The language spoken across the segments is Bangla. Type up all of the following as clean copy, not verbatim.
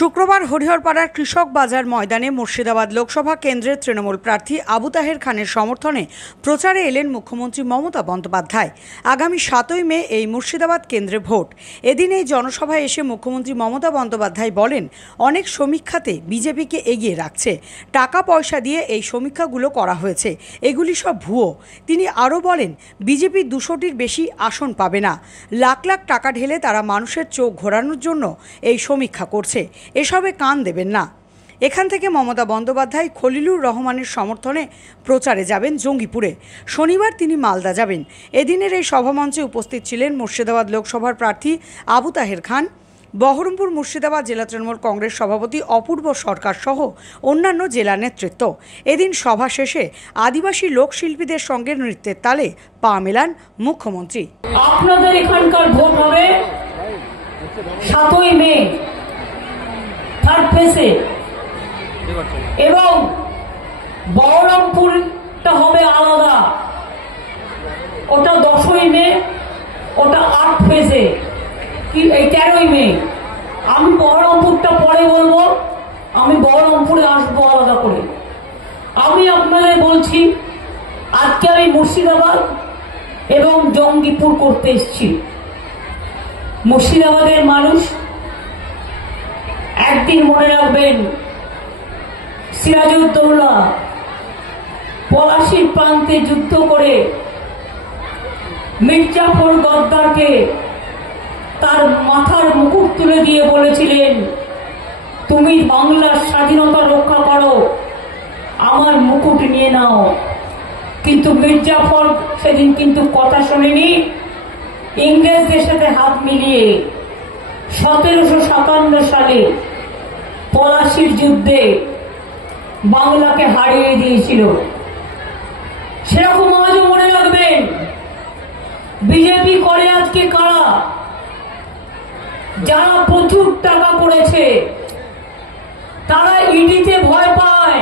শুক্রবার হরিহরপাড়ার কৃষক বাজার ময়দানে মুর্শিদাবাদ লোকসভা কেন্দ্রের তৃণমূল প্রার্থী আবু তাহের খানের সমর্থনে প্রচারে এলেন মুখ্যমন্ত্রী মমতা বন্দ্যোপাধ্যায়। আগামী 7ই মে এই মুর্শিদাবাদ কেন্দ্রে ভোট। এদিন এই জনসভায় এসে মুখ্যমন্ত্রী মমতা বন্দ্যোপাধ্যায় বলেন, অনেক সমীক্ষাতে বিজেপিকে এগিয়ে রাখছে, টাকা পয়সা দিয়ে এই সমীক্ষাগুলো করা হয়েছে, এগুলি সব ভুয়ো। তিনি আরও বলেন, বিজেপি 200টির বেশি আসন পাবে না, লাখ লাখ টাকা ঢেলে তারা মানুষের চোখ ঘোরানোর জন্য এই সমীক্ষা করছে, এসবে কান দেবেন না। এখান থেকে মমতা বন্দ্যোপাধ্যায় খলিলুর রহমানের সমর্থনে প্রচারে যাবেন জঙ্গিপুরে। শনিবার তিনি মালদা যাবেন। এদিনের এই সভামঞ্চে উপস্থিত ছিলেন মুর্শিদাবাদ লোকসভার প্রার্থী আবু তাহের খান, বহরমপুর মুর্শিদাবাদ জেলা তৃণমূল কংগ্রেস সভাপতি অপূর্ব সরকার সহ অন্যান্য জেলা নেতৃত্ব। এদিন সভা শেষে আদিবাসী লোকশিল্পীদের সঙ্গে নৃত্যের তালে পা মেলান মুখ্যমন্ত্রী। আপনাদের এখানকার ভোট হবে 7ই মে থার্ড ফেজে, এবং বহরমপুরটা হবে আলাদা, ওটা 10ই মে, ওটা 8 ফেজে, এই 13ই মে। আমি বহরমপুরটা পরে বলবো, আমি বহরমপুরে আসবো আলাদা করে। আমি আপনাদের বলছি, আজকে আমি মুর্শিদাবাদ এবং জঙ্গিপুর করতে এসেছি। মুর্শিদাবাদের মানুষ একদিন মনে রাখবেন, সিরাজউদ্দৌলা পলাশীর প্রান্তে যুদ্ধ করে মির্জাফর গদ্দারকে তার মাথার মুকুট তুলে দিয়ে বলেছিলেন, তুমি বাংলার স্বাধীনতা রক্ষা করো, আমার মুকুট নিয়ে নাও। কিন্তু মির্জাফর সেদিন কিন্তু কথা শোনেনি, ইংরেজদের সাথে হাত মিলিয়ে 1757 সালে পলাশীর যুদ্ধে বাংলাকে হারিয়ে দিয়েছিল। সেরকম আজও মনে রাখবেন, বিজেপি করে আজকে কারা? যারা প্রচুর টাকা করেছে, তারা ইডিতে ভয় পায়,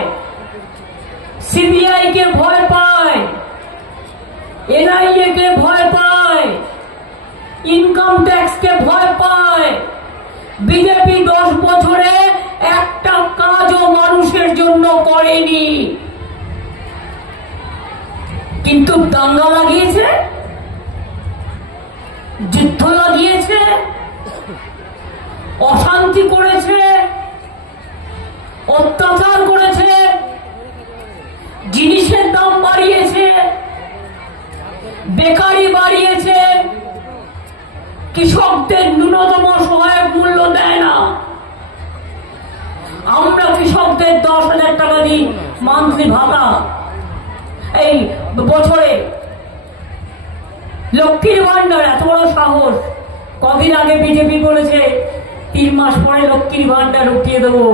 সিবিআই কে ভয় পায়, এনআইএ কে ভয় পায়, ইনকাম ট্যাক্স কে ভয় পায়। বিজেপি 10 বছরে একটা কাজও মানুষের জন্য করেনি, কিন্তু দাঙ্গা লাগিয়েছে, যুদ্ধ লাগিয়েছে, অশান্তি করেছে, অত্যাচার করেছে, জিনিসের দাম বাড়িয়েছে, বেকারি বাড়িয়েছে, কৃষকদের ন্যূনতম সহায়ক মূল্য দেয় না। আমরা কৃষকদের 10,000 টাকা দিই মান্থলি ভাতা, এই বছরে লক্ষ্মীর ভান্ডার, এত বড় সাহস। কদিন আগে বিজেপি বলেছে 3 মাস পরে লক্ষ্মীর ভান্ডার উঠিয়ে দেবো।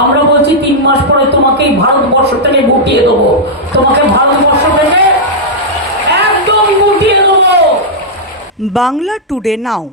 আমরা বলছি 3 মাস পরে তোমাকে ভারতবর্ষ থেকে গুটিয়ে দেবো, তোমাকে ভারতবর্ষ থেকে একদম গুটিয়ে দেবো। বাংলা টুডে নাও।